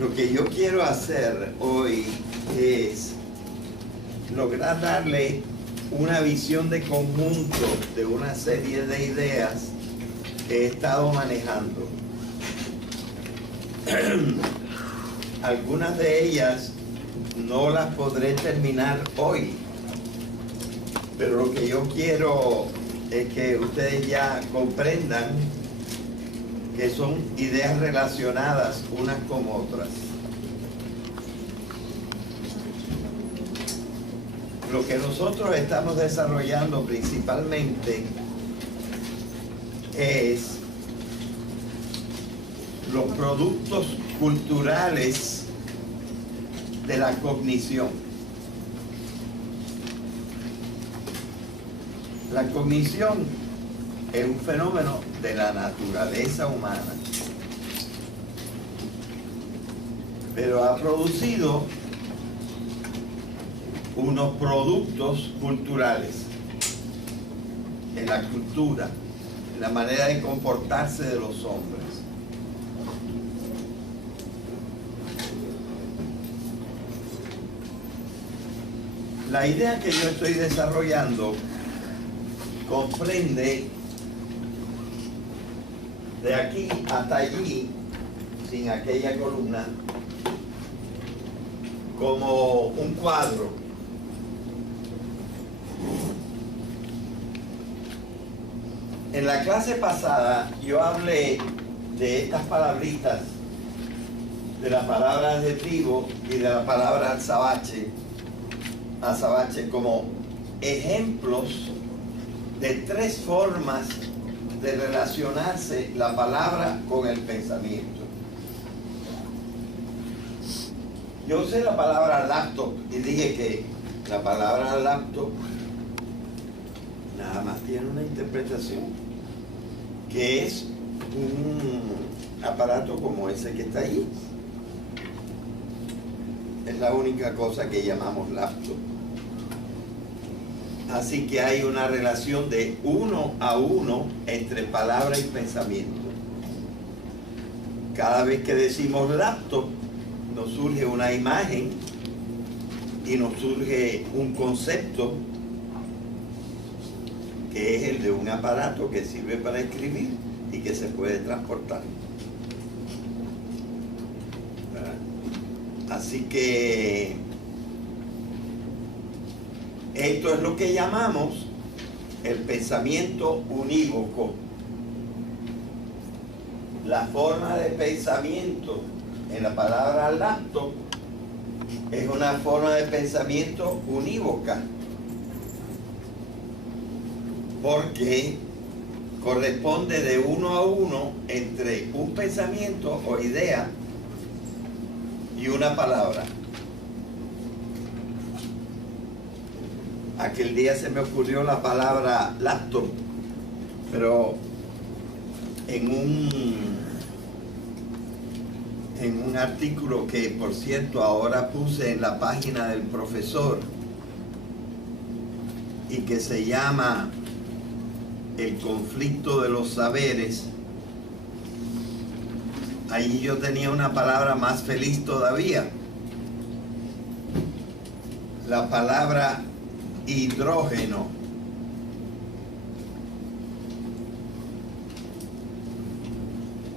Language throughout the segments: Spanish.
Lo que yo quiero hacer hoy es lograr darle una visión de conjunto de una serie de ideas que he estado manejando. Algunas de ellas no las podré terminar hoy, pero lo que yo quiero es que ustedes ya comprendan que son ideas relacionadas unas con otras. Lo que nosotros estamos desarrollando principalmente es los productos culturales de la cognición. La cognición es un fenómeno de la naturaleza humana, pero ha producido unos productos culturales en la cultura, en la manera de comportarse de los hombres. La idea que yo estoy desarrollando comprende de aquí hasta allí, sin aquella columna, como un cuadro. En la clase pasada yo hablé de estas palabritas, de la palabra adjetivo y de la palabra azabache como ejemplos de tres formas de relacionarse la palabra con el pensamiento. Yo usé la palabra laptop y dije que la palabra laptop nada más tiene una interpretación, que es un aparato como ese que está ahí. Es la única cosa que llamamos laptop. Así que hay una relación de 1 a 1 entre palabra y pensamiento. Cada vez que decimos laptop, nos surge una imagen y nos surge un concepto que es el de un aparato que sirve para escribir y que se puede transportar. Así que esto es lo que llamamos el pensamiento unívoco. La forma de pensamiento en la palabra laptop es una forma de pensamiento unívoca, porque corresponde de 1 a 1 entre un pensamiento o idea y una palabra. Aquel día se me ocurrió la palabra laptop, pero en un artículo que, por cierto, ahora puse en la página del profesor y que se llama El conflicto de los saberes, ahí yo tenía una palabra más feliz todavía. La palabra hidrógeno.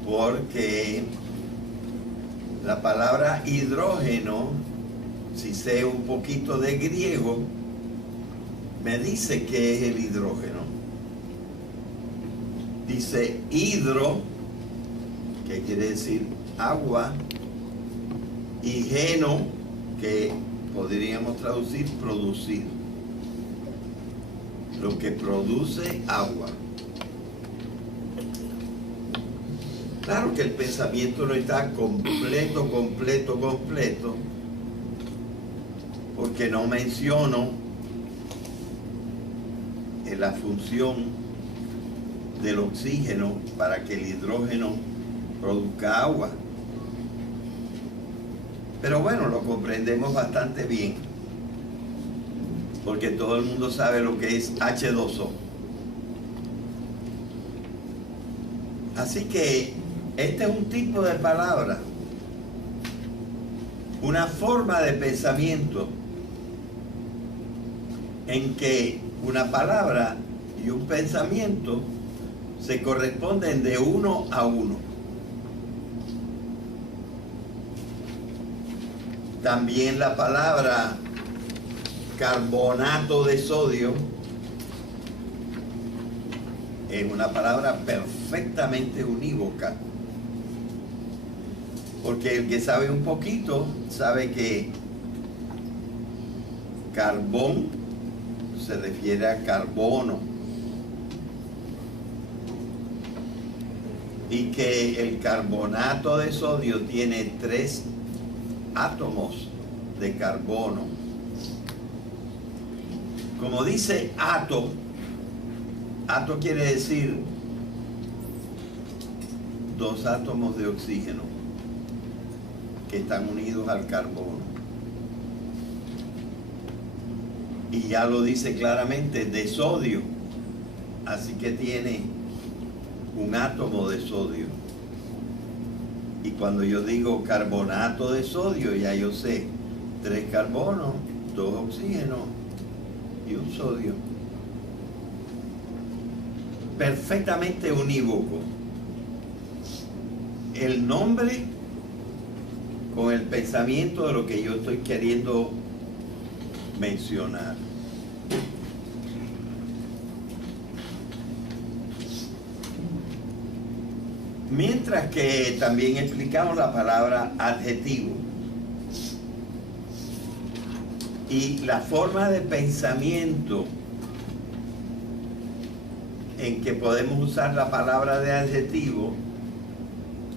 Porque la palabra hidrógeno, si sé un poquito de griego, me dice qué es el hidrógeno. Dice hidro, que quiere decir agua, y geno, que podríamos traducir producir. Lo que produce agua. Claro que el pensamiento no está completo, porque no menciono la función del oxígeno para que el hidrógeno produzca agua. Pero bueno, lo comprendemos bastante bien, porque todo el mundo sabe lo que es H2O. Así que este es un tipo de palabra una forma de pensamiento en que una palabra y un pensamiento se corresponden de uno a uno. También la palabra carbonato de sodio es una palabra perfectamente unívoca, porque el que sabe un poquito sabe que carbón se refiere a carbono y que el carbonato de sodio tiene 3 átomos de carbono. Como dice ato quiere decir 2 átomos de oxígeno que están unidos al carbono. Y ya lo dice claramente, de sodio, así que tiene un átomo de sodio. Y cuando yo digo carbonato de sodio, ya yo sé 3 carbonos, 2 oxígenos y un sodio. Perfectamente unívoco. El nombre con el pensamiento de lo que yo estoy queriendo mencionar. Mientras que también explicamos la palabra adjetivo y la forma de pensamiento en que podemos usar la palabra de adjetivo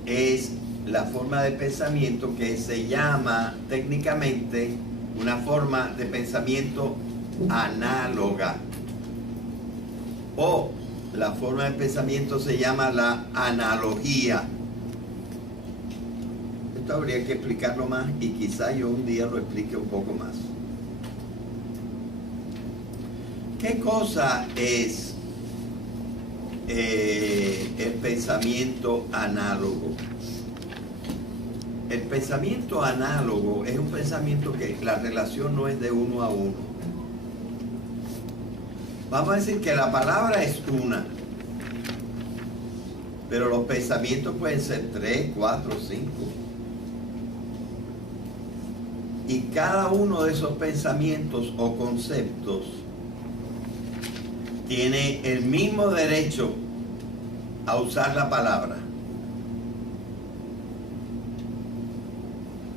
es la forma de pensamiento que se llama técnicamente una forma de pensamiento análoga, o la forma de pensamiento se llama la analogía. Esto habría que explicarlo más y quizá yo un día lo explique un poco más. ¿Qué cosa es el pensamiento análogo? El pensamiento análogo es un pensamiento que la relación no es de uno a uno. Vamos a decir que la palabra es una, pero los pensamientos pueden ser 3, 4, 5. Y cada uno de esos pensamientos o conceptos tiene el mismo derecho a usar la palabra,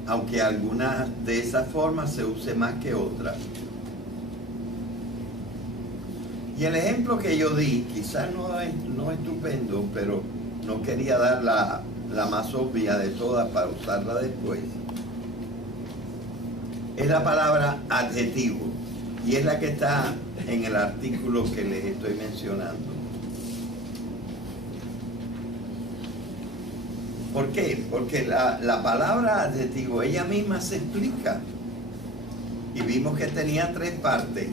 aunque algunas de esas formas se use más que otras. Y el ejemplo que yo di, quizás no es estupendo, pero no quería dar la más obvia de todas para usarla después, es la palabra adjetivo, y es la que está en el artículo que les estoy mencionando. ¿Por qué? Porque la palabra adjetivo ella misma se explica. Y vimos que tenía 3 partes.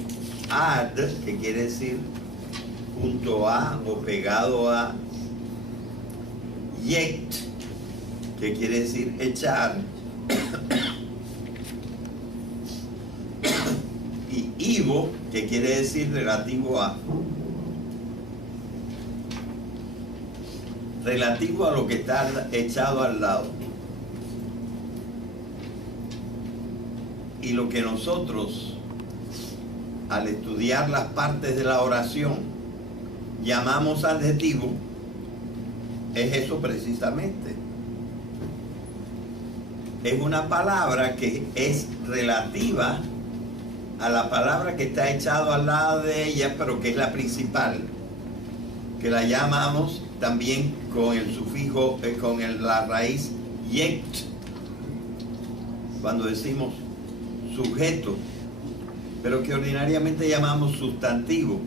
Ad, que quiere decir junto a o pegado a. Yet, que quiere decir echar. Y ivo, que quiere decir relativo a. Relativo a lo que está echado al lado. Y lo que nosotros, al estudiar las partes de la oración, llamamos adjetivo, es eso precisamente. Es una palabra que es relativa a la palabra que está echado al lado de ella, pero que es la principal, que la llamamos también con el sufijo, la raíz yet, cuando decimos sujeto, pero que ordinariamente llamamos sustantivo.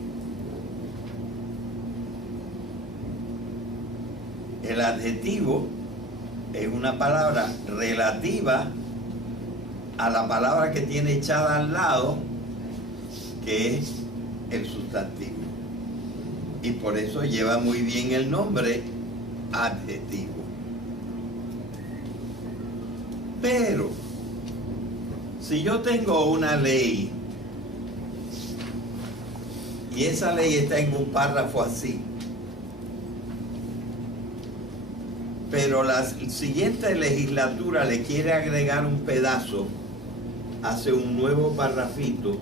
El adjetivo es una palabra relativa a la palabra que tiene echada al lado, que es el sustantivo. Y por eso lleva muy bien el nombre adjetivo. Pero Si yo tengo una ley y esa ley está en un párrafo así, pero la siguiente legislatura le quiere agregar un pedazo, hace un nuevo parrafito,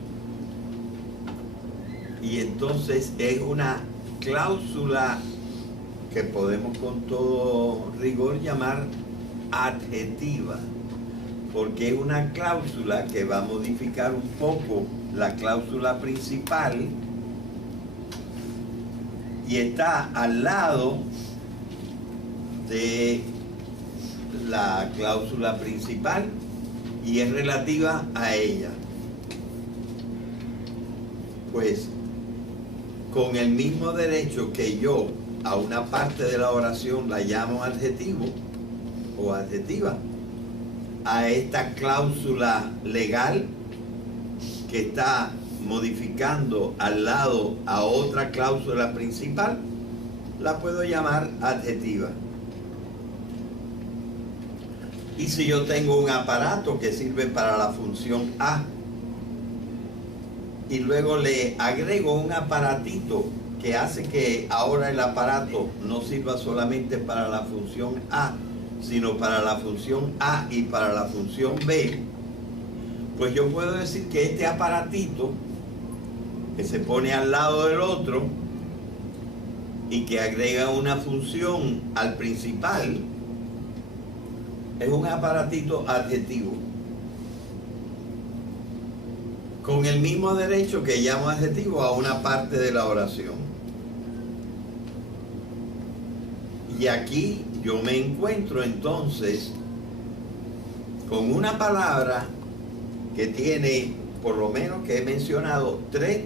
y entonces es una cláusula que podemos con todo rigor llamar adjetiva, porque es una cláusula que va a modificar un poco la cláusula principal y está al lado de la cláusula principal y es relativa a ella. Pues con el mismo derecho que yo a una parte de la oración la llamo adjetivo o adjetiva, a esta cláusula legal que está modificando al lado a otra cláusula principal, la puedo llamar adjetiva. Y si yo tengo un aparato que sirve para la función A y luego le agrego un aparatito que hace que ahora el aparato no sirva solamente para la función A, sino para la función A y para la función B, pues yo puedo decir que este aparatito que se pone al lado del otro y que agrega una función al principal es un aparatito adjetivo, con el mismo derecho que llamo adjetivo a una parte de la oración. Y aquí yo me encuentro entonces con una palabra que tiene, por lo menos que he mencionado, 3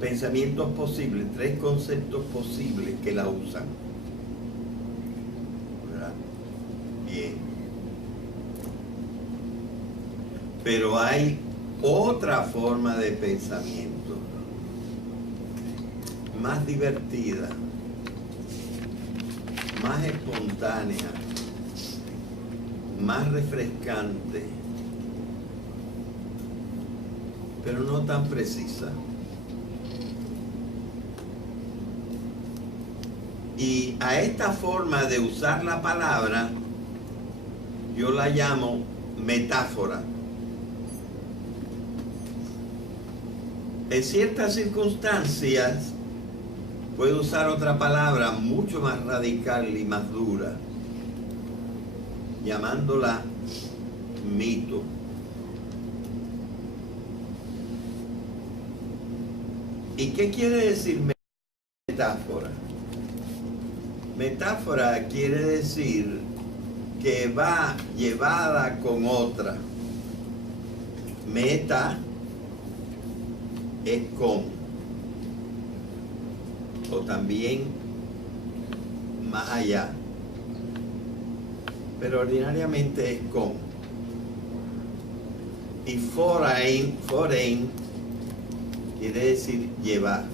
pensamientos posibles, 3 conceptos posibles que la usan. ¿Verdad? Bien. Pero hay otra forma de pensamiento, más divertida, más espontánea, más refrescante, pero no tan precisa. Y a esta forma de usar la palabra yo la llamo metáfora. En ciertas circunstancias puedo usar otra palabra mucho más radical y más dura, llamándola mito. ¿Y qué quiere decir metáfora? Metáfora quiere decir que va llevada con otra. Meta es con, o también más allá, pero ordinariamente es con. Y foreign quiere decir llevar.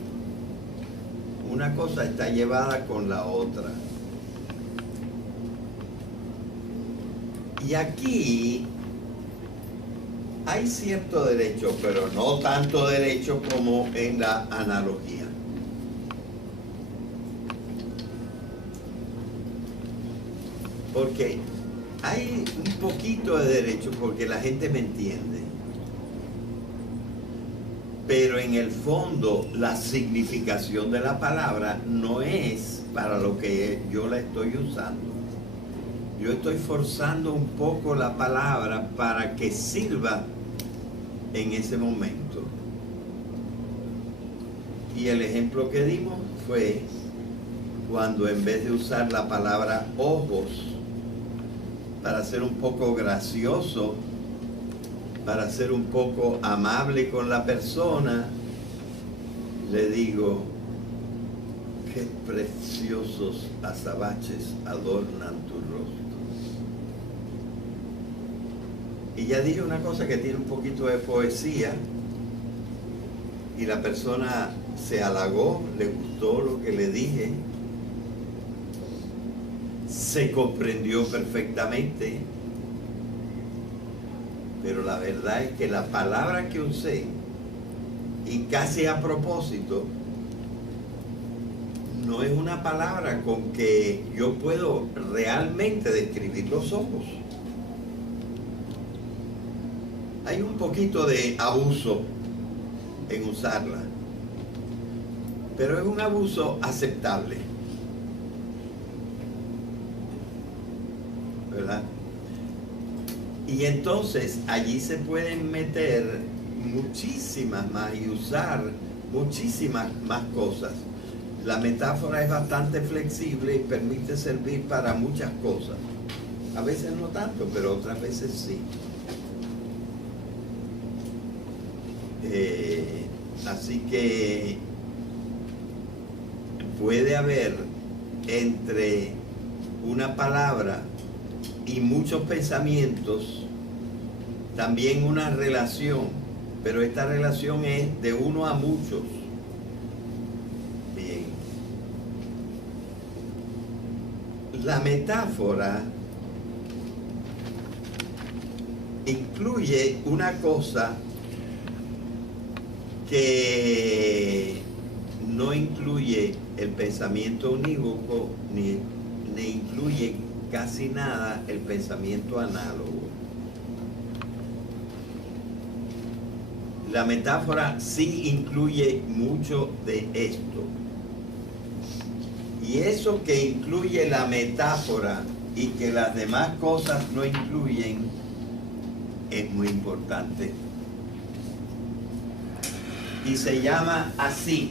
Una cosa está llevada con la otra. Y aquí hay cierto derecho, pero no tanto derecho como en la analogía. Porque hay un poquito de derecho porque la gente me entiende. Pero en el fondo la significación de la palabra no es para lo que yo la estoy usando. Yo estoy forzando un poco la palabra para que sirva en ese momento. Y el ejemplo que dimos fue cuando en vez de usar la palabra ojos para ser un poco gracioso, para ser un poco amable con la persona, le digo, qué preciosos azabaches adornan tu rostro. Y ya dije una cosa que tiene un poquito de poesía, y la persona se halagó, le gustó lo que le dije, se comprendió perfectamente. Pero la verdad es que la palabra que usé, y casi a propósito, no es una palabra con que yo puedo realmente describir los ojos. Hay un poquito de abuso en usarla, pero es un abuso aceptable, ¿verdad? Y entonces allí se pueden meter muchísimas más y usar muchísimas más cosas. La metáfora es bastante flexible y permite servir para muchas cosas. A veces no tanto, pero otras veces sí. Así que puede haber entre una palabra y muchos pensamientos también una relación, pero esta relación es de uno a muchos. Bien. La metáfora incluye una cosa que no incluye el pensamiento unívoco ni incluye casi nada el pensamiento análogo. La metáfora sí incluye mucho de esto. Y eso que incluye la metáfora y que las demás cosas no incluyen es muy importante. Y se llama así.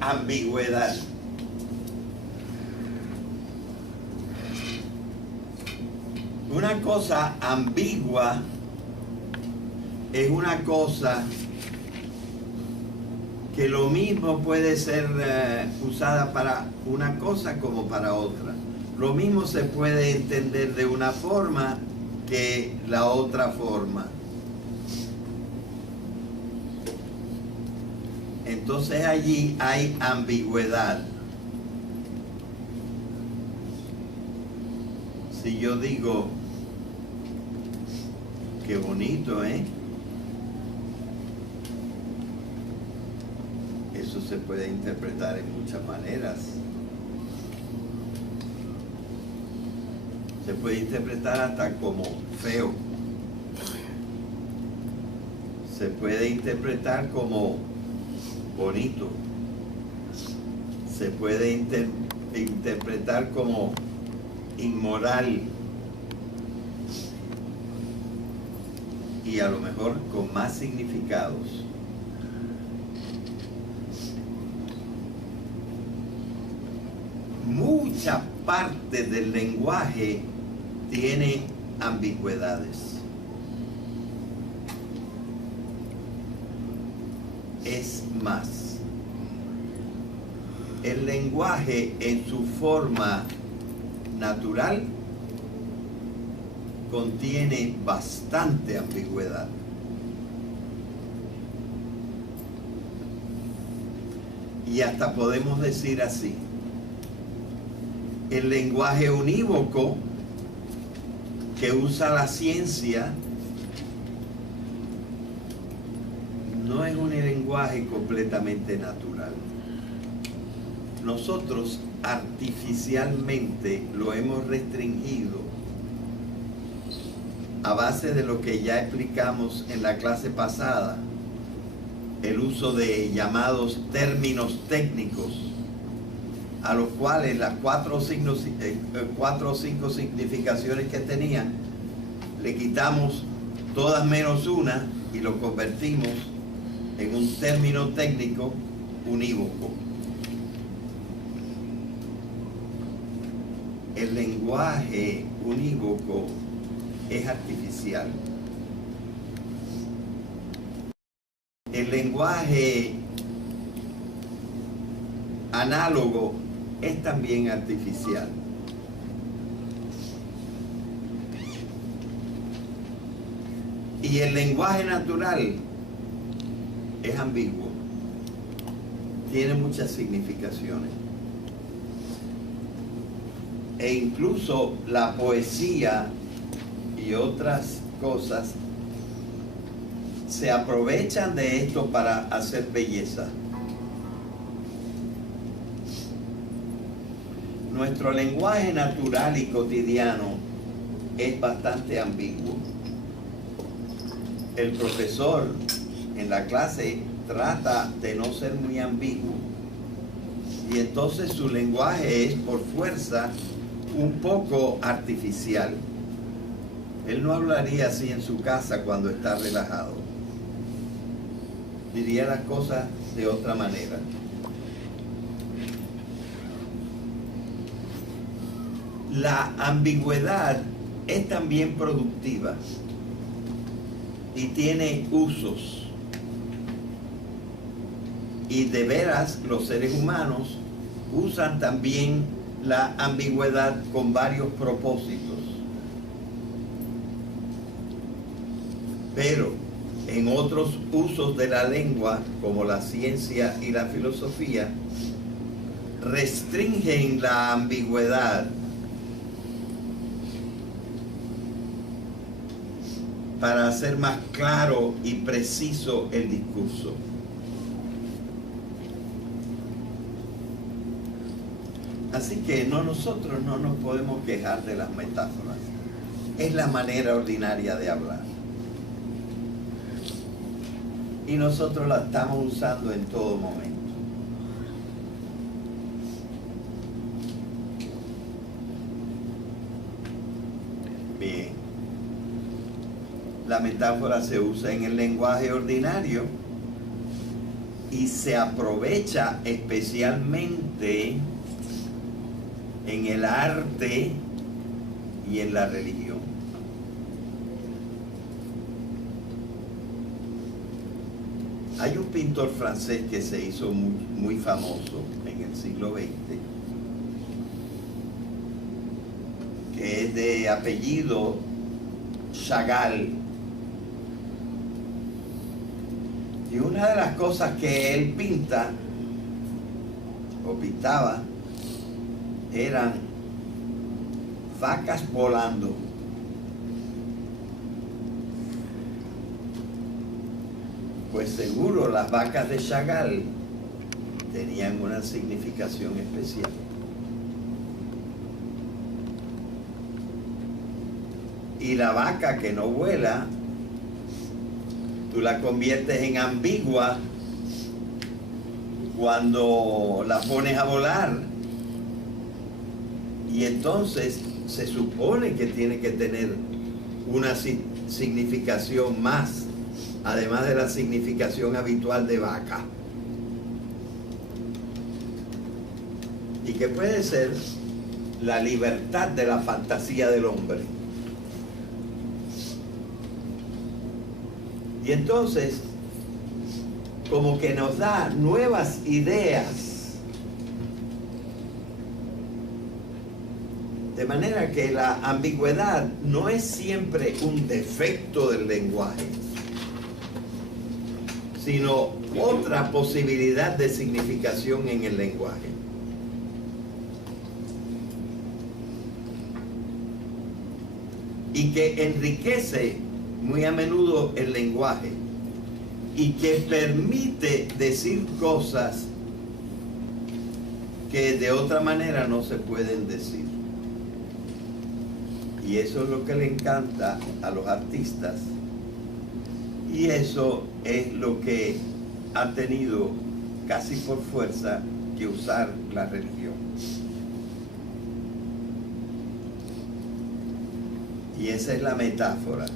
Ambigüedad. Una cosa ambigua es una cosa que lo mismo puede ser usada para una cosa como para otra. Lo mismo se puede entender de una forma que la otra forma. Entonces allí hay ambigüedad. Si yo digo, qué bonito, ¿eh? Eso se puede interpretar en muchas maneras. Se puede interpretar hasta como feo. Se puede interpretar como bonito. Se puede interpretar como inmoral. Y a lo mejor con más significados. Mucha parte del lenguaje tiene ambigüedades. Es más, el lenguaje en su forma natural contiene bastante ambigüedad. Y hasta podemos decir así, el lenguaje unívoco que usa la ciencia no es un lenguaje completamente natural. Nosotros artificialmente lo hemos restringido a base de lo que ya explicamos en la clase pasada, el uso de llamados términos técnicos, a los cuales las 4 o 5 significaciones que tenían, le quitamos todas menos una y lo convertimos en un término técnico unívoco. El lenguaje unívoco es artificial. El lenguaje análogo es también artificial. Y el lenguaje natural es ambiguo, tiene muchas significaciones. E incluso la poesía y otras cosas se aprovechan de esto para hacer belleza. Nuestro lenguaje natural y cotidiano es bastante ambiguo. El profesor en la clase trata de no ser muy ambiguo y entonces su lenguaje es por fuerza un poco artificial. Él no hablaría así en su casa cuando está relajado. Diría las cosas de otra manera. La ambigüedad es también productiva y tiene usos. Y de veras los seres humanos usan también la ambigüedad con varios propósitos. Pero en otros usos de la lengua, como la ciencia y la filosofía, restringen la ambigüedad para hacer más claro y preciso el discurso. Así que nosotros no nos podemos quejar de las metáforas. Es la manera ordinaria de hablar. Y nosotros la estamos usando en todo momento. Bien. La metáfora se usa en el lenguaje ordinario y se aprovecha especialmente en el arte y en la religión. Hay un pintor francés que se hizo muy famoso en el siglo XX, que es de apellido Chagall. Y una de las cosas que él pinta, o pintaba, eran vacas volando. Pues seguro las vacas de Chagall tenían una significación especial. Y la vaca que no vuela, tú la conviertes en ambigua cuando la pones a volar. Y entonces se supone que tiene que tener una significación más, además de la significación habitual de vaca. Y que puede ser la libertad de la fantasía del hombre. Y entonces, como que nos da nuevas ideas. De manera que la ambigüedad no es siempre un defecto del lenguaje, sino otra posibilidad de significación en el lenguaje. Y que enriquece muy a menudo el lenguaje y que permite decir cosas que de otra manera no se pueden decir. Y eso es lo que le encanta a los artistas. Y eso es lo que ha tenido casi por fuerza que usar la religión. Y esa es la metáfora.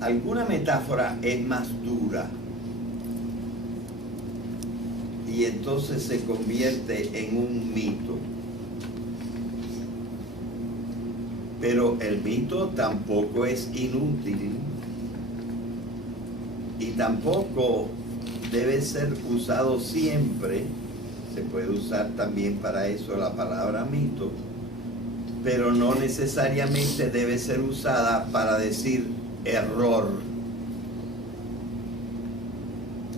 Alguna metáfora es más dura y entonces se convierte en un mito. Pero el mito tampoco es inútil y tampoco debe ser usado siempre. Se puede usar también para eso la palabra mito, pero no necesariamente debe ser usada para decir error.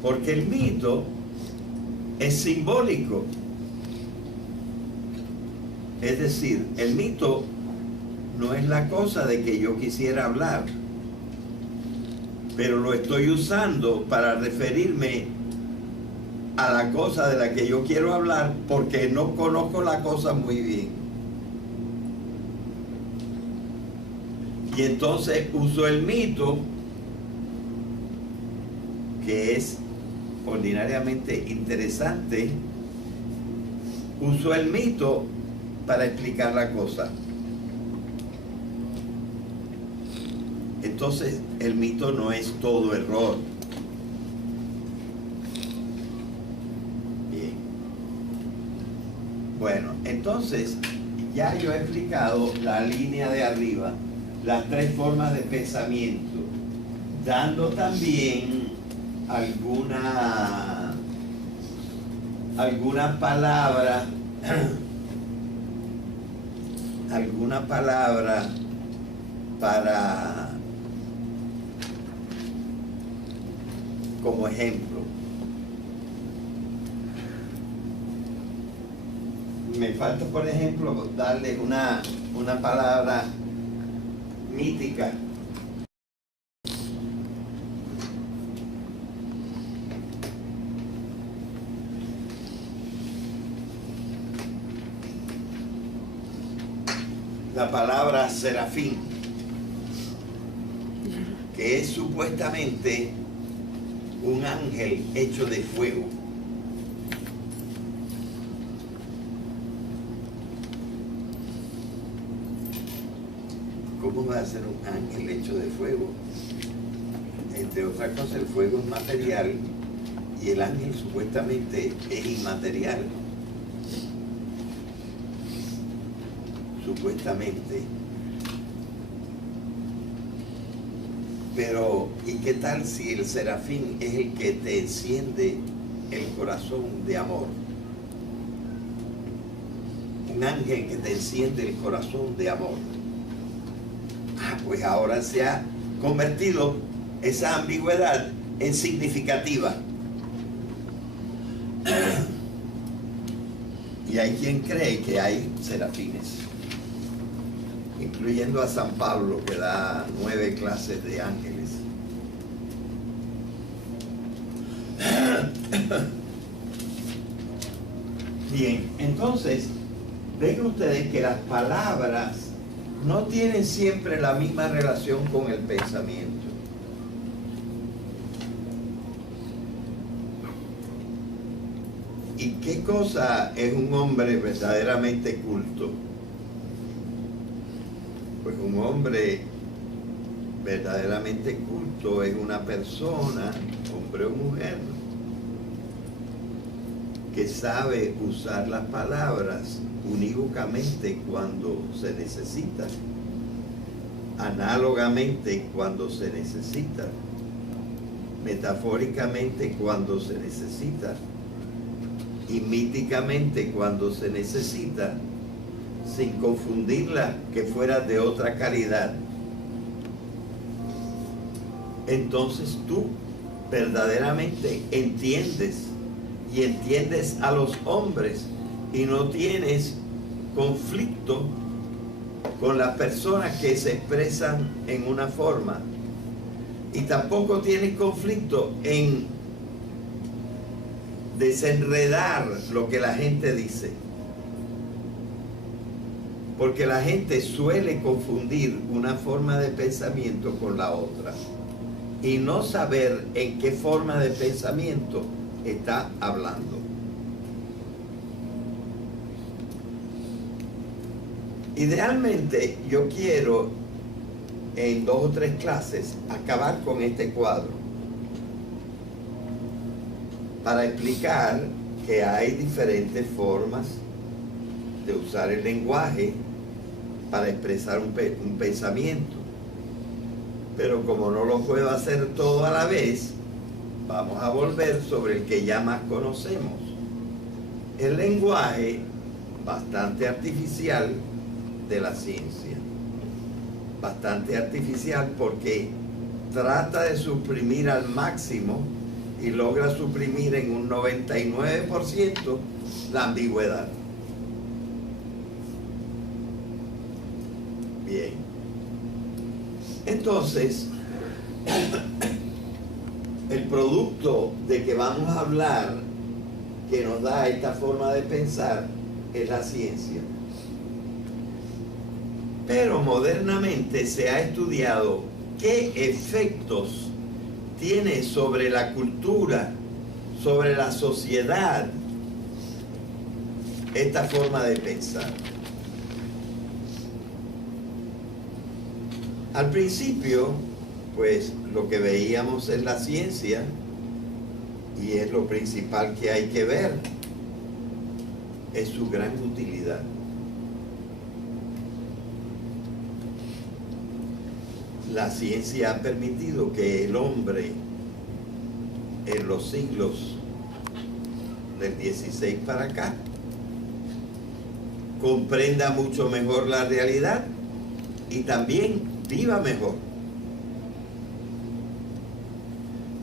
Porque el mito es simbólico. Es decir, el mito no es la cosa de que yo quisiera hablar, pero lo estoy usando para referirme a la cosa de la que yo quiero hablar porque no conozco la cosa muy bien. Y entonces uso el mito, que es ordinariamente interesante, uso el mito para explicar la cosa. Entonces, el mito no es todo error. Bien. Bueno, entonces, ya yo he explicado la línea de arriba, las tres formas de pensamiento, dando también alguna palabra para como ejemplo. Me falta, por ejemplo, darle una palabra mítica. La palabra serafín, que es supuestamente un ángel hecho de fuego. ¿Cómo va a ser un ángel hecho de fuego? Entre otras cosas, el fuego es material y el ángel supuestamente es inmaterial. Supuestamente. Pero, ¿y qué tal si el serafín es el que te enciende el corazón de amor? Un ángel que te enciende el corazón de amor. Pues ahora se ha convertido esa ambigüedad en significativa. Y hay quien cree que hay serafines, incluyendo a San Pablo, que da 9 clases de ángeles. Bien, entonces, ven ustedes que las palabras no tienen siempre la misma relación con el pensamiento. ¿Y qué cosa es un hombre verdaderamente culto? Pues un hombre verdaderamente culto es una persona, hombre o mujer, que sabe usar las palabras unívocamente cuando se necesita, análogamente cuando se necesita, metafóricamente cuando se necesita y míticamente cuando se necesita, sin confundirla que fuera de otra calidad. Entonces tú verdaderamente entiendes y entiendes a los hombres y no tienes conflicto con las personas que se expresan en una forma, y tampoco tienes conflicto en desenredar lo que la gente dice, porque la gente suele confundir una forma de pensamiento con la otra y no saber en qué forma de pensamiento está hablando. Idealmente yo quiero en 2 o 3 clases acabar con este cuadro para explicar que hay diferentes formas de usar el lenguaje para expresar un pensamiento, pero como no lo puedo hacer todo a la vez, vamos a volver sobre el que ya más conocemos, el lenguaje bastante artificial de la ciencia. Bastante artificial porque trata de suprimir al máximo y logra suprimir en un 99% la ambigüedad. Bien. Entonces, el producto de que vamos a hablar, que nos da esta forma de pensar, es la ciencia. Pero modernamente se ha estudiado qué efectos tiene sobre la cultura, sobre la sociedad, esta forma de pensar. Al principio, pues lo que veíamos es la ciencia, y es lo principal que hay que ver, es su gran utilidad. La ciencia ha permitido que el hombre en los siglos del 16 para acá comprenda mucho mejor la realidad y también viva mejor.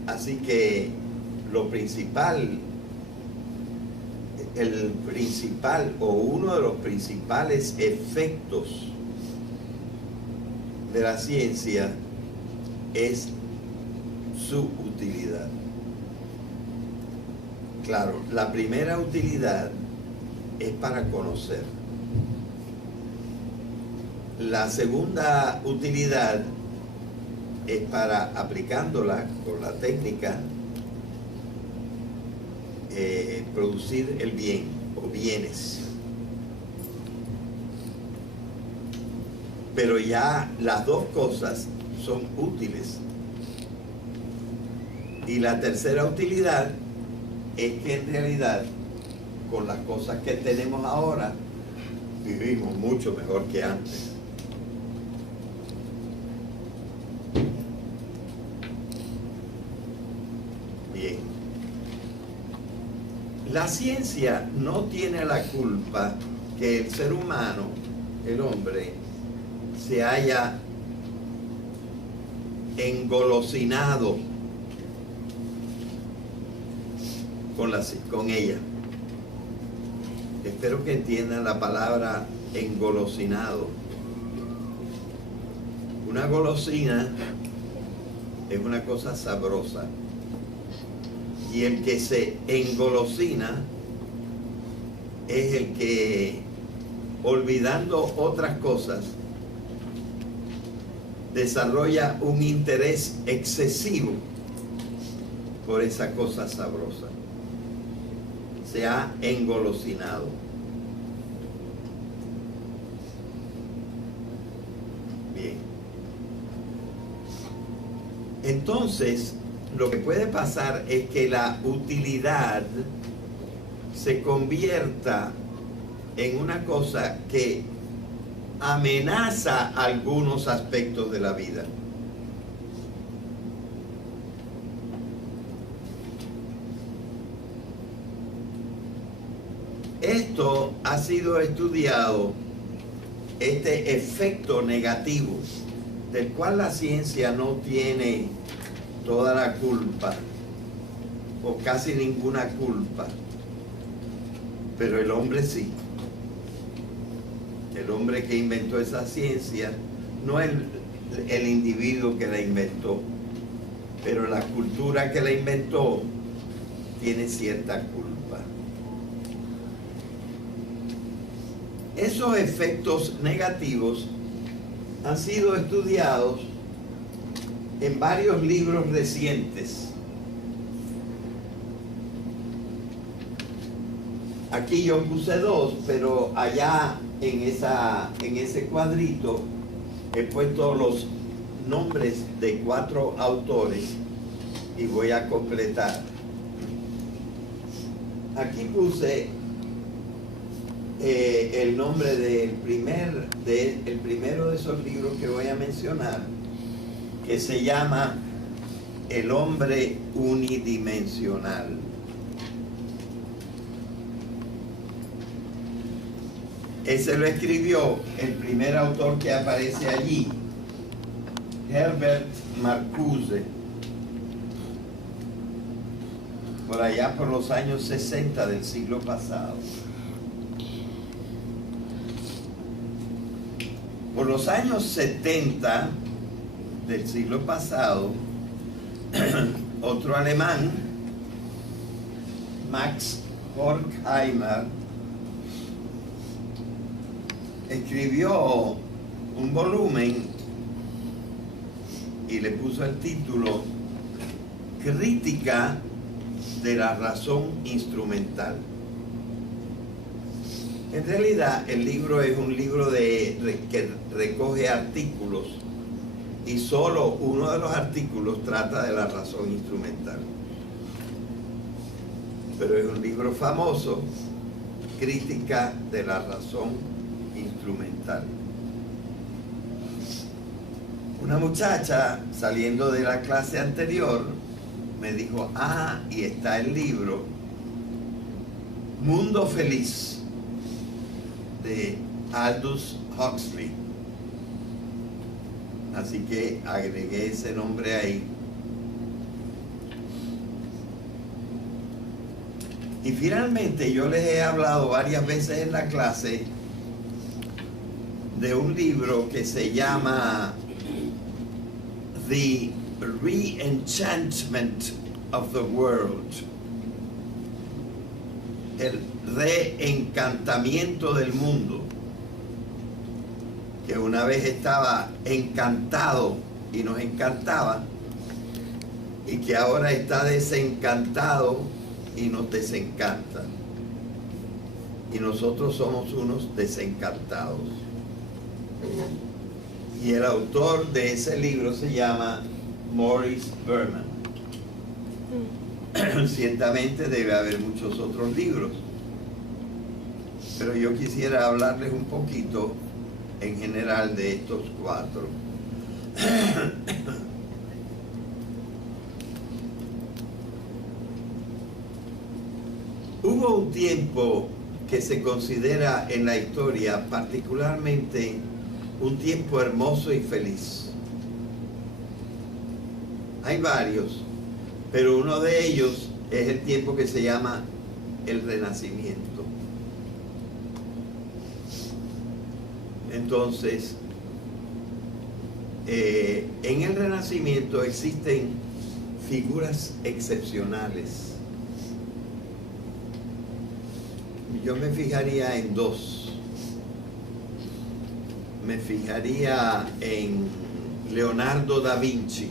Así que lo principal, el principal o uno de los principales efectos de la ciencia es su utilidad. Claro, la primera utilidad es para conocer. La segunda utilidad es para, aplicándola con la técnica, producir el bien o bienes. Pero ya las dos cosas son útiles. Y la tercera utilidad es que en realidad, con las cosas que tenemos ahora, vivimos mucho mejor que antes. Bien. La ciencia no tiene la culpa que el ser humano, el hombre, se haya engolosinado con ella. Espero que entiendan la palabra engolosinado. Una golosina es una cosa sabrosa, y el que se engolosina es el que, olvidando otras cosas, desarrolla un interés excesivo por esa cosa sabrosa. Se ha engolosinado. Bien. Entonces, lo que puede pasar es que la utilidad se convierta en una cosa que amenaza algunos aspectos de la vida. Esto ha sido estudiado, este efecto negativo, del cual la ciencia no tiene toda la culpa, o casi ninguna culpa, pero el hombre sí. El hombre que inventó esa ciencia, no el individuo que la inventó, pero la cultura que la inventó tiene cierta culpa. Esos efectos negativos han sido estudiados en varios libros recientes. Aquí yo puse dos, pero allá en ese cuadrito he puesto los nombres de 4 autores y voy a completar. Aquí puse el nombre del primero de esos libros que voy a mencionar, que se llama El hombre unidimensional. Ese lo escribió el primer autor que aparece allí, Herbert Marcuse, por allá por los años 60 del siglo pasado. Por los años 70 del siglo pasado, otro alemán, Max Horkheimer, escribió un volumen y le puso el título Crítica de la razón instrumental. En realidad el libro es un libro que recoge artículos y solo uno de los artículos trata de la razón instrumental. Pero es un libro famoso, Crítica de la razón instrumental. Una muchacha saliendo de la clase anterior me dijo, y está el libro Mundo Feliz de Aldous Huxley. Así que agregué ese nombre ahí. Y finalmente yo les he hablado varias veces en la clase de un libro que se llama The Reenchantment of the World, el reencantamiento del mundo, que una vez estaba encantado y nos encantaba, y que ahora está desencantado y nos desencanta. Y nosotros somos unos desencantados. Y el autor de ese libro se llama Morris Berman. Ciertamente debe haber muchos otros libros, pero yo quisiera hablarles un poquito en general de estos cuatro. Hubo un tiempo que se considera en la historia particularmente un tiempo hermoso y feliz. Hay varios, pero uno de ellos es el tiempo que se llama el Renacimiento. Entonces, en el Renacimiento existen figuras excepcionales. Yo me fijaría en dos. Me fijaría en Leonardo da Vinci,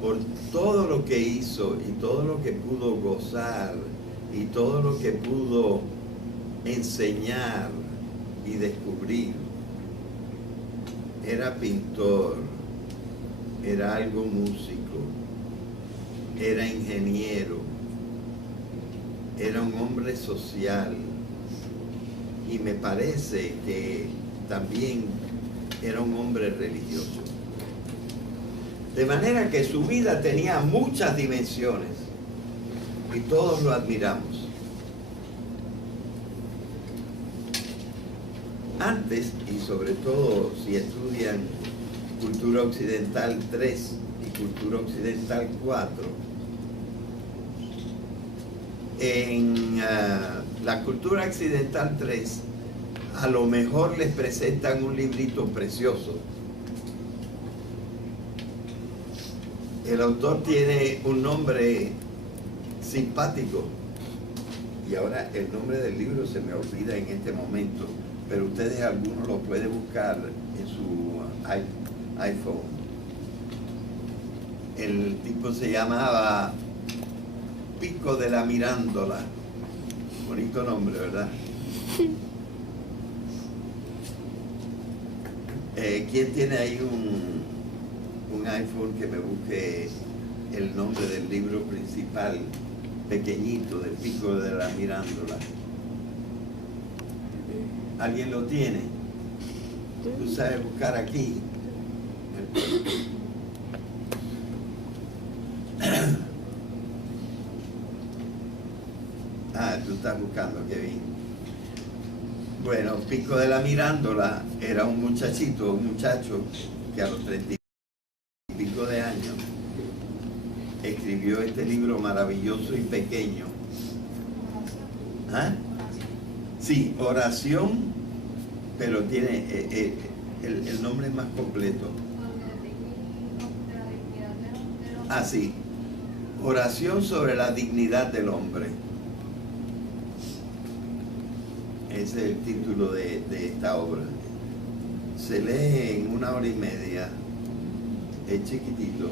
por todo lo que hizo y todo lo que pudo gozar y todo lo que pudo enseñar y descubrir. Era pintor, era algo músico, era ingeniero, era un hombre social, y me parece que también era un hombre religioso. De manera que su vida tenía muchas dimensiones y todos lo admiramos. Antes, y sobre todo si estudian Cultura Occidental 3 y Cultura Occidental 4, en la Cultura Occidental 3 a lo mejor les presentan un librito precioso. El autor tiene un nombre simpático y ahora el nombre del libro se me olvida en este momento, pero ustedes algunos lo pueden buscar en su iPhone. El tipo se llamaba Pico de la Mirándola. Bonito nombre, ¿verdad? ¿Quién tiene ahí un iPhone que me busque el nombre del libro principal, pequeñito, de Pico de la Mirándola? ¿Alguien lo tiene? ¿Tú sabes buscar aquí? Tú estás buscando, qué bien. Bueno, Pico de la Mirándola era un muchacho que a los 30 y pico de años escribió este libro maravilloso y pequeño. ¿Ah? Sí, Oración, pero tiene el nombre es más completo. Ah, sí, Oración sobre la dignidad del hombre. Ese es el título de esta obra. Se lee en 1 hora y media, es chiquitito.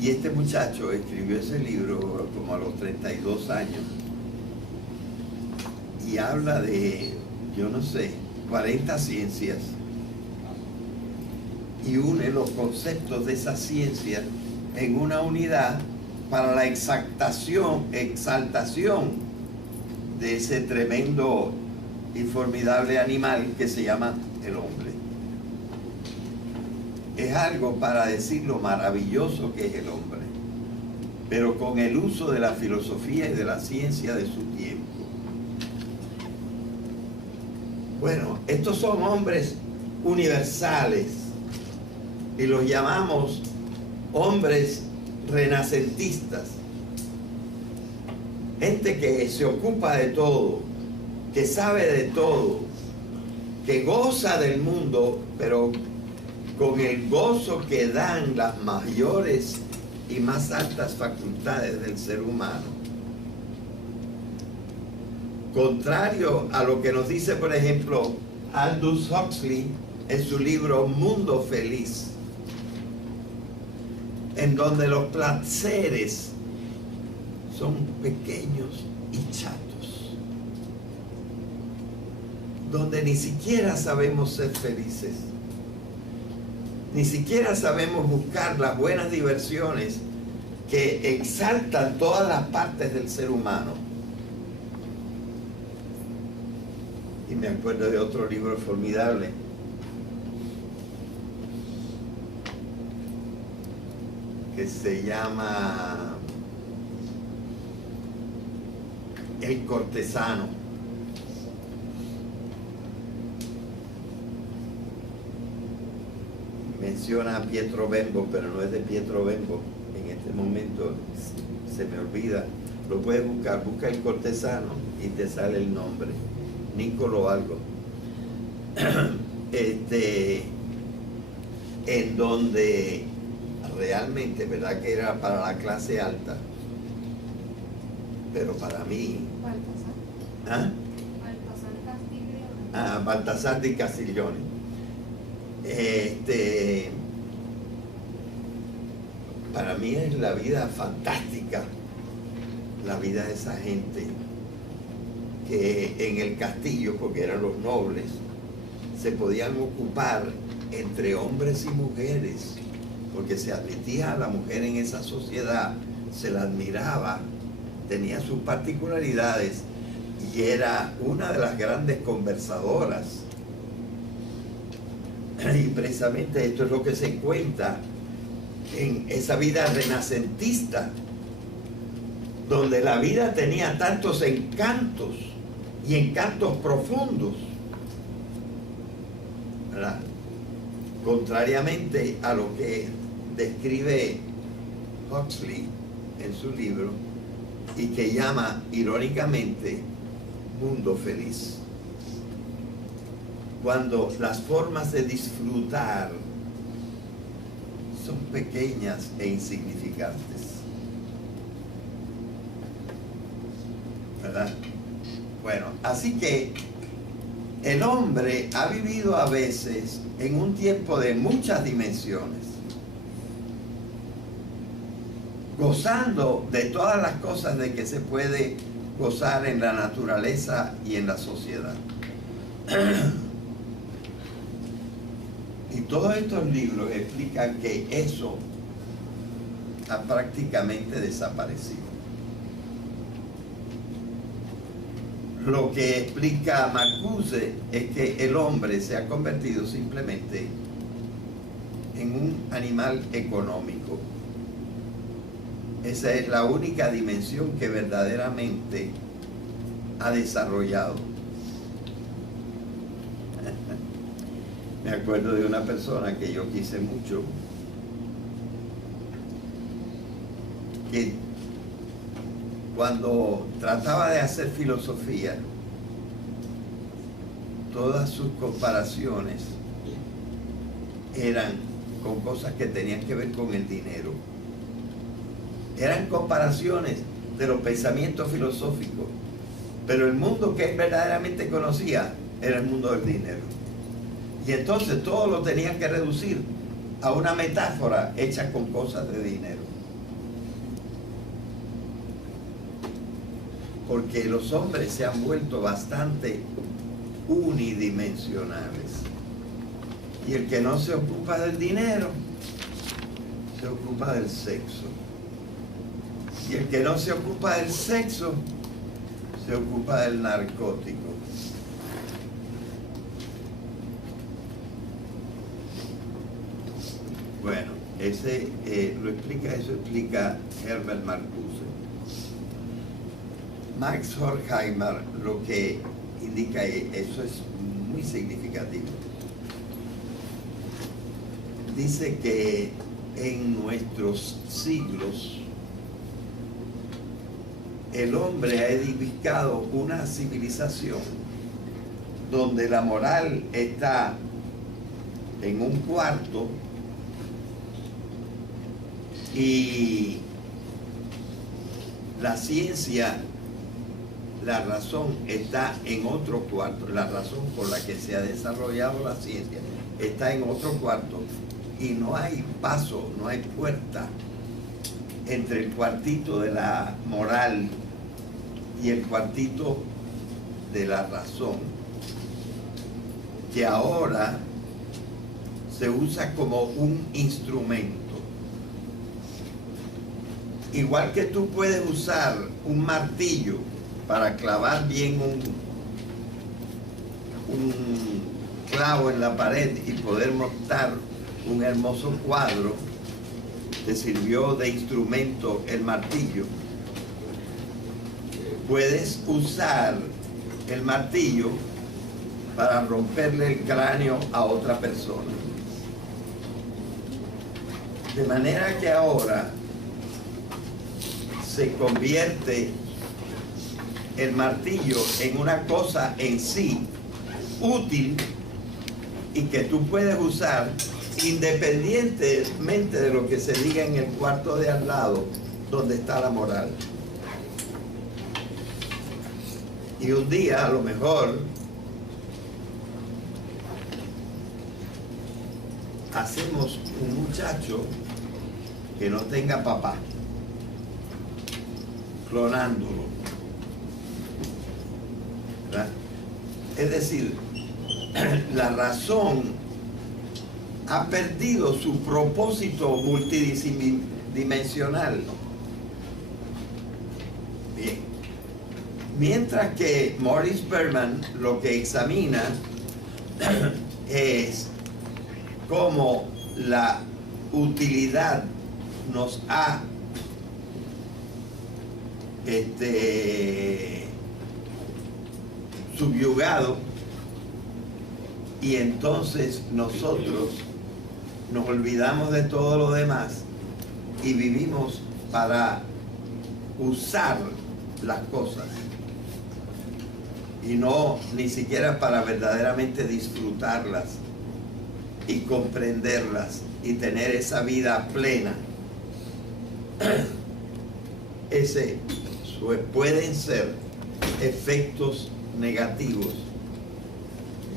Y este muchacho escribió ese libro como a los 32 años y habla de, yo no sé, 40 ciencias y une los conceptos de esas ciencias en una unidad para la exaltación de ese tremendo y formidable animal que se llama el hombre. Es algo para decir lo maravilloso que es el hombre, pero con el uso de la filosofía y de la ciencia de su tiempo. Bueno, estos son hombres universales y los llamamos hombres renacentistas. Gente que se ocupa de todo, que sabe de todo, que goza del mundo, pero con el gozo que dan las mayores y más altas facultades del ser humano. Contrario a lo que nos dice, por ejemplo, Aldous Huxley en su libro Mundo Feliz, en donde los placeres son pequeños y chatos, donde ni siquiera sabemos ser felices. Ni siquiera sabemos buscar las buenas diversiones que exaltan todas las partes del ser humano. Y me acuerdo de otro libro formidable que se llama El cortesano. Menciona a Pietro Bembo, pero no es de Pietro Bembo. En este momento se me olvida. Lo puedes buscar, busca El cortesano y te sale el nombre. Nicolo algo. En donde realmente, verdad que era para la clase alta, pero para mí... ¿Ah? Baltasar di Castiglione. Para mí es la vida fantástica, la vida de esa gente que en el castillo, porque eran los nobles, se podían ocupar entre hombres y mujeres, porque se admitía a la mujer en esa sociedad, se la admiraba, tenía sus particularidades y era una de las grandes conversadoras. Y precisamente esto es lo que se cuenta en esa vida renacentista, donde la vida tenía tantos encantos y encantos profundos, ¿verdad? Contrariamente a lo que describe Huxley en su libro y que llama irónicamente Mundo Feliz, cuando las formas de disfrutar son pequeñas e insignificantes, ¿verdad? Bueno, así que el hombre ha vivido a veces en un tiempo de muchas dimensiones, gozando de todas las cosas de que se puede gozar en la naturaleza y en la sociedad. Y todos estos libros explican que eso ha prácticamente desaparecido. Lo que explica Marcuse es que el hombre se ha convertido simplemente en un animal económico. Esa es la única dimensión que verdaderamente ha desarrollado. Me acuerdo de una persona que yo quise mucho, que cuando trataba de hacer filosofía, todas sus comparaciones eran con cosas que tenían que ver con el dinero. Eran comparaciones de los pensamientos filosóficos, pero el mundo que él verdaderamente conocía era el mundo del dinero. Y entonces todo lo tenían que reducir a una metáfora hecha con cosas de dinero. Porque los hombres se han vuelto bastante unidimensionales. Y el que no se ocupa del dinero, se ocupa del sexo. Y el que no se ocupa del sexo, se ocupa del narcótico. Bueno, eso explica Herbert Marcuse. Max Horkheimer lo que indica, y eso es muy significativo, dice que en nuestros siglos el hombre ha edificado una civilización donde la moral está en un cuarto y la ciencia, la razón, está en otro cuarto. La razón por la que se ha desarrollado la ciencia está en otro cuarto y no hay paso, no hay puerta entre el cuartito de la moral y el cuartito de la razón, que ahora se usa como un instrumento. Igual que tú puedes usar un martillo para clavar bien un clavo en la pared y poder montar un hermoso cuadro, te sirvió de instrumento el martillo. Puedes usar el martillo para romperle el cráneo a otra persona. De manera que ahora se convierte el martillo en una cosa en sí útil y que tú puedes usar independientemente de lo que se diga en el cuarto de al lado donde está la moral. Y un día a lo mejor hacemos un muchacho que no tenga papá, clonándolo, ¿verdad? Es decir, la razón ha perdido su propósito multidimensional. Bien. Mientras que Maurice Berman lo que examina es cómo la utilidad nos ha subyugado, y entonces nosotros nos olvidamos de todo lo demás y vivimos para usar las cosas y no ni siquiera para verdaderamente disfrutarlas y comprenderlas y tener esa vida plena. Pueden ser efectos negativos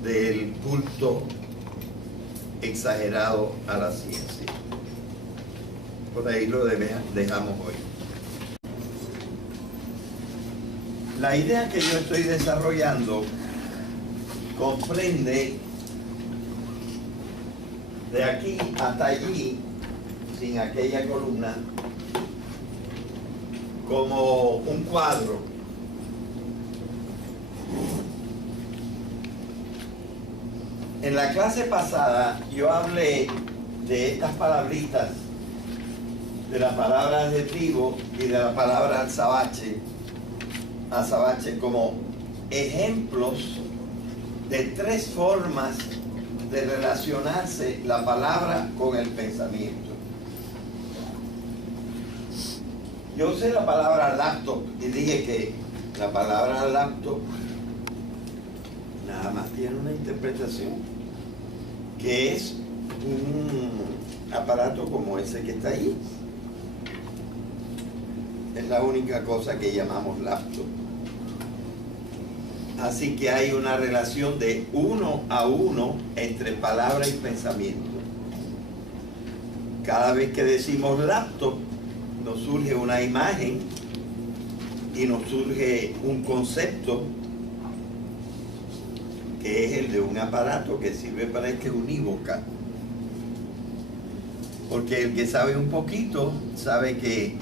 del culto exagerado a la ciencia. Por ahí lo dejamos hoy. La idea que yo estoy desarrollando comprende de aquí hasta allí, sin aquella columna, como un cuadro. En la clase pasada yo hablé de estas palabritas, de la palabra adjetivo y de la palabra azabache como ejemplos de tres formas de relacionarse la palabra con el pensamiento. Yo usé la palabra laptop y dije que la palabra laptop nada más tiene una interpretación, que es un aparato como ese que está ahí. Es la única cosa que llamamos laptop. Así que hay una relación de 1 a 1 entre palabra y pensamiento. Cada vez que decimos laptop, nos surge una imagen y nos surge un concepto que es el de un aparato que sirve para este unívoca. Porque el que sabe un poquito sabe que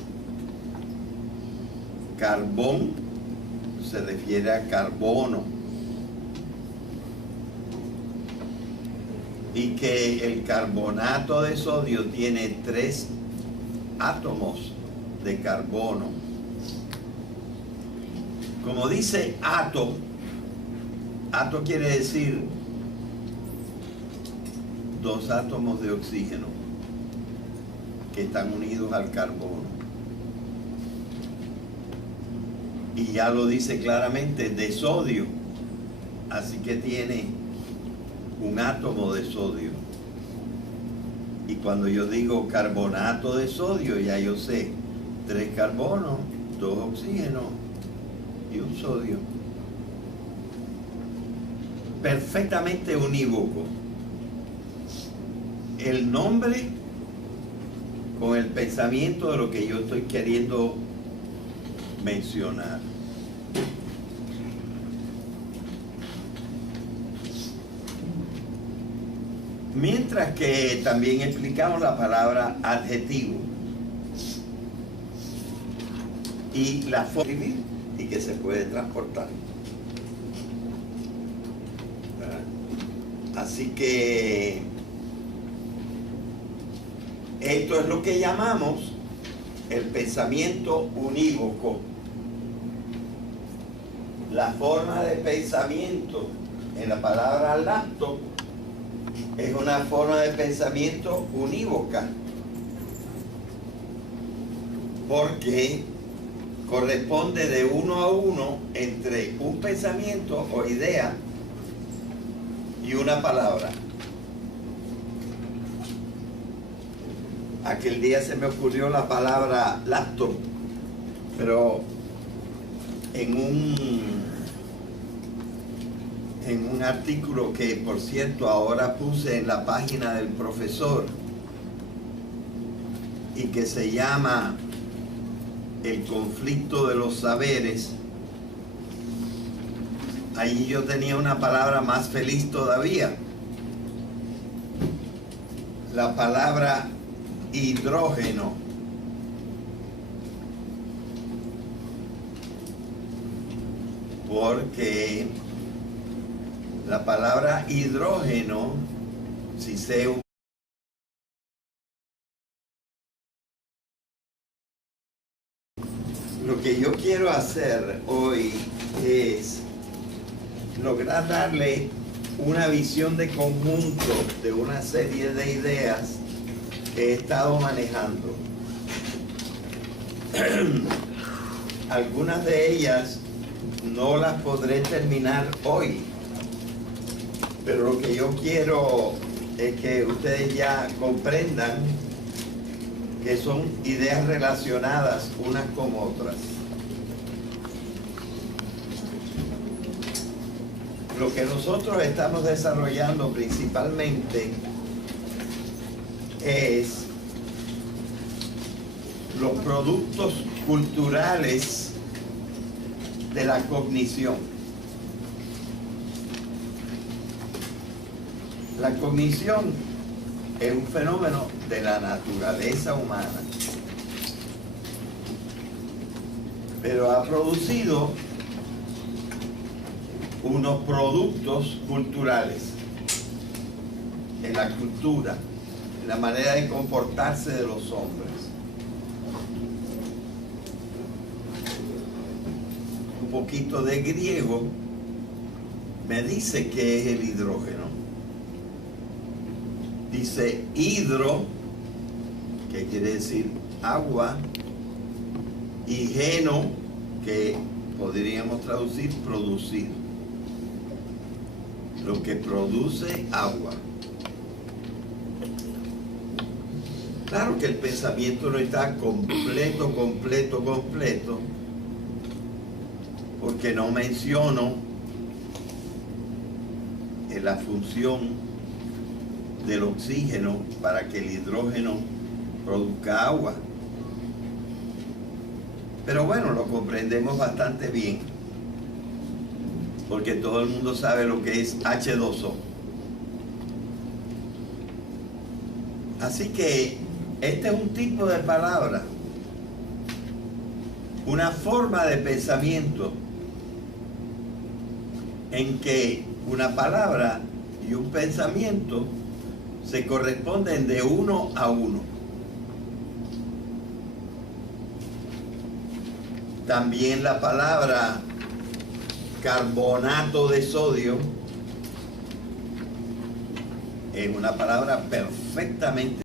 carbón se refiere a carbono y que el carbonato de sodio tiene 3 átomos de carbono. Como dice ato quiere decir 2 átomos de oxígeno que están unidos al carbono. Y ya lo dice claramente, de sodio, así que tiene un átomo de sodio. Y cuando yo digo carbonato de sodio, ya yo sé 3 carbonos, 2 oxígenos y un sodio. Perfectamente unívoco. El nombre con el pensamiento de lo que yo estoy queriendo mencionar. Mientras que también explicamos la palabra adjetivo y la forma de escribir y que se puede transportar. Así que esto es lo que llamamos el pensamiento unívoco. La forma de pensamiento en la palabra laptop es una forma de pensamiento unívoca, porque corresponde de 1 a 1 entre un pensamiento o idea y una palabra. Aquel día se me ocurrió la palabra laptop, pero en un artículo que, por cierto, ahora puse en la página del profesor y que se llama El conflicto de los saberes, allí yo tenía una palabra más feliz todavía, la palabra hidrógeno. Porque la palabra hidrógeno, si se lo que yo quiero hacer hoy es lograr darle una visión de conjunto de una serie de ideas que he estado manejando. Algunas de ellas no las podré terminar hoy, pero lo que yo quiero es que ustedes ya comprendan que son ideas relacionadas unas con otras. Lo que nosotros estamos desarrollando principalmente es los productos culturales de la cognición. La cognición es un fenómeno de la naturaleza humana, pero ha producido unos productos culturales en la cultura, en la manera de comportarse de los hombres. Un poquito de griego me dice que es el hidrógeno. dice hidro, que quiere decir agua, y geno, que podríamos traducir producir. Lo que produce agua. Claro que el pensamiento no está completo, porque no menciono la función del oxígeno para que el hidrógeno produzca agua. Pero bueno, lo comprendemos bastante bien, porque todo el mundo sabe lo que es H2O. Así que este es un tipo de palabra, una forma de pensamiento en que una palabra y un pensamiento se corresponden de uno a uno. También la palabra carbonato de sodio es una palabra perfectamente